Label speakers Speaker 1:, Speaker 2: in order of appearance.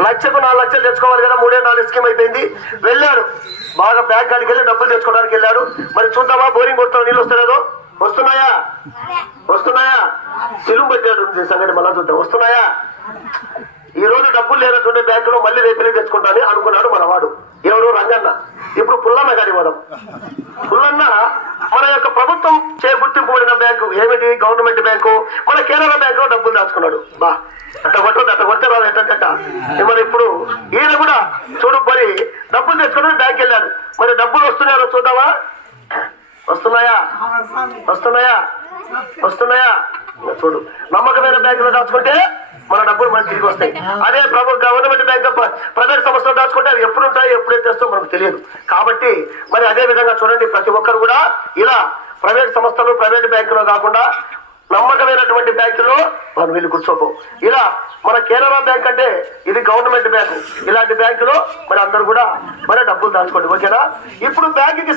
Speaker 1: లక్షకు నాలుగు లక్షలు తెచ్చుకోవాలి కదా మూడే నాలుగు స్కీమ్ అయిపోయింది. వెళ్ళాడు. బాగా బ్యాంక్ కాడికి వెళ్ళి డబ్బులు తెచ్చుకోవడానికి వెళ్ళాడు. మరి చూద్దామా బోరింగ్ కొడుతున్నా నీళ్ళు వస్తలేదో వస్తున్నాయా? వస్తున్నాయా? సిలుం పెట్టాడు సంగతి మళ్ళా చూద్దాం. వస్తున్నాయా? ఈ రోజు డబ్బులు లేనటువంటి బ్యాంకులో మళ్ళీ రేపు తెచ్చుకుంటానని అనుకున్నాడు మనవాడు. ఎవరు? రంగన్న. ఇప్పుడు పుల్లన్న గారి మనం చే గుర్తింపబడిన బ్యాంకు ఏమిటి? Government bank. మన కేరళ బ్యాంకులో డబ్బులు దాచుకున్నాడు. బా అట్ట కొట్టదు అట్ట కొట్టే రాదు ఎట్టంట మరి ఇప్పుడు ఈయన కూడా చూడు మరి డబ్బులు తెచ్చుకుని బ్యాంక్ వెళ్ళాడు. మరి డబ్బులు వస్తున్నాయో చూద్దామా? వస్తున్నాయా? వస్తున్నాయా? వస్తున్నాయా? చూడు. నమ్మకమైన బ్యాంకులో దాచుకుంటే మన డబ్బులు మనకి తిరిగి వస్తాయి. అదే ప్రభు గవర్నమెంట్ బ్యాంక్ ప్రైవేట్ సంస్థలు దాచుకుంటే అవి ఎప్పుడు ఉంటాయి ఎప్పుడైతే ఎత్తేస్తో మనకు తెలియదు. కాబట్టి మరి అదే విధంగా చూడండి ప్రతి ఒక్కరు కూడా ఇలా ప్రైవేట్ సంస్థలు ప్రైవేట్ బ్యాంకులో కాకుండా నమ్మకమైనటువంటి బ్యాంకులో మనం వెళ్ళి కూర్చోపో ఇలా మన కేరళ బ్యాంక్ అంటే ఇది గవర్నమెంట్ బ్యాంకు. ఇలాంటి బ్యాంకులో మరి అందరూ కూడా మరి డబ్బులు దాచుకోండి. ఓకేనా? ఇప్పుడు బ్యాంకుకి